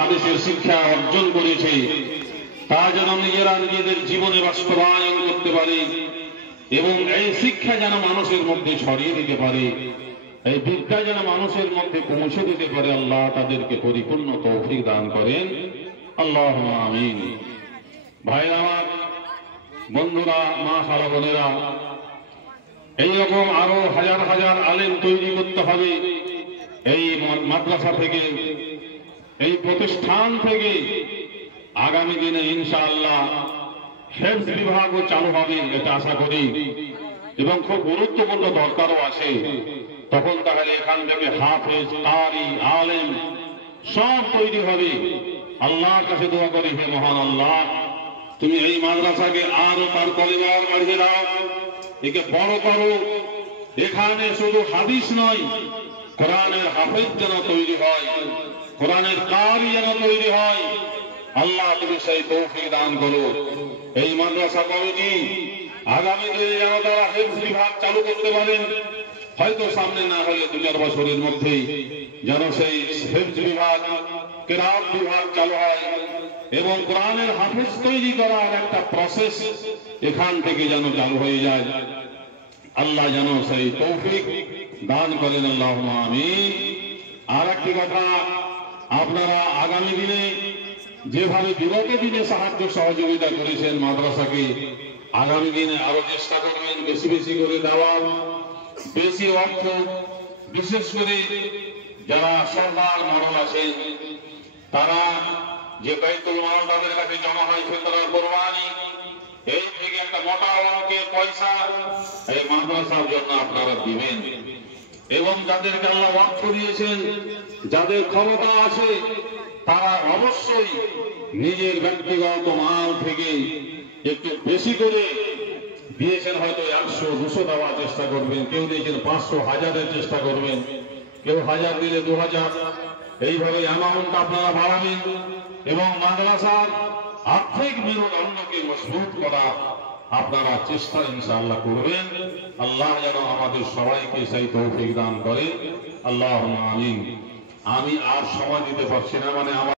হাদিসের শিক্ষা অর্জন করেছে তা যেন নিজেরা নিজেদের জীবনে বাস্তবায়ন করতে পারে এবং এই শিক্ষা যেন মানুষের মধ্যে ছড়িয়ে দিতে পারে, এই বিদ্যা যেন মানুষের মধ্যে পৌঁছে দিতে পারে। আল্লাহ তাদেরকে পরিপূর্ণ তৌফিক দান করেন, আল্লাহুম্মা আমিন। ভাইরা আমার, বন্ধুরা, মা খালা বোনেরা, এইরকম আরো হাজার হাজার আলেম তৈরি করতে হবে। এই মাদ্রাসা থেকে, এই প্রতিষ্ঠান থেকে আগামী দিনে ইনশাআল্লাহ হেফজ বিভাগও চালু হবে, এটা আশা করি, এবং খুব গুরুত্বপূর্ণ দরকারও আছে। তখন তাহলে এখান থেকে হাফেজ, কারি, আলেম সব তৈরি হবে। আল্লাহর কাছে দোয়া করি, হে মহান আল্লাহ, তুমি এই মাদ্রাসাকে আরো তার কলেজার বাড়িয়ে দাও, একে বড় করো। এখানে শুধু হাদিস নয়, কোরআনের হাফেজ যেন তৈরি হয়, কোরআনের কারি যেন তৈরি হয়। আল্লাহ তুমি সেই তৌফিক দান করো। এই মাদ্রাসা কমিটি আগামী দিনে যেন তারা হেফজ বিভাগ চালু করতে পারেন। হয়তো সামনে না হলে 2-4 বছরের মধ্যেই যেন সেই হেফজ বিভাগ, কিরাত বিভাগ চালু হয় এবং কোরআনের হাফেজ তৈরি করার একটা প্রসেস এখান থেকে যেন চালু হয়ে যায়। আল্লাহ যেন সেই তৌফিক দান করেন, আল্লাহুম্মা আমিন। আর একটি কথা, আপনারা আগামী দিনে যেভাবে বিগত দিনে সাহায্য সহযোগিতা করেছেন মাদ্রাসাকে, আগামী দিনে আরো চেষ্টা করবেন বেশি বেশি করে দেওয়ার, বেশি অর্থ, বিশেষ করে যারা সরকার মডেল আছেন, তারা যে বাইতুল মাল তাদের কাছে জমা হয়, ফিতরা, কোরবানি, এই থেকে একটা মোটা অঙ্কের পয়সা এই মাদ্রাসার জন্য আপনারা দিবেন। এবং যাদেরকে আল্লাহ ওয়াক্ফ দিয়েছেন, যাদের ক্ষমতা আছে, তারা অবশ্যই নিজের ব্যক্তিগত মাল থেকে একটু বেশি করে দিয়েছেন। হয়তো 100-200 দেওয়ার চেষ্টা করবেন, কেউ দিয়েছেন 500-1000-এর চেষ্টা করবেন, কেউ 1000 দিলে 2000, এইভাবে অ্যামাউন্ট আপনারা বাড়াবেন এবং মাদ্রাসার আর্থিক মেরুদণ্ডকে মজবুত করা আপনারা চেষ্টা ইনশাআল্লাহ করবেন। আল্লাহ যেন আমাদের সবাইকে সেই তৌফিক দান করেন, আল্লাহুম্মা আমিন। আমি আর সময় দিতে পারছি না, মানে আমার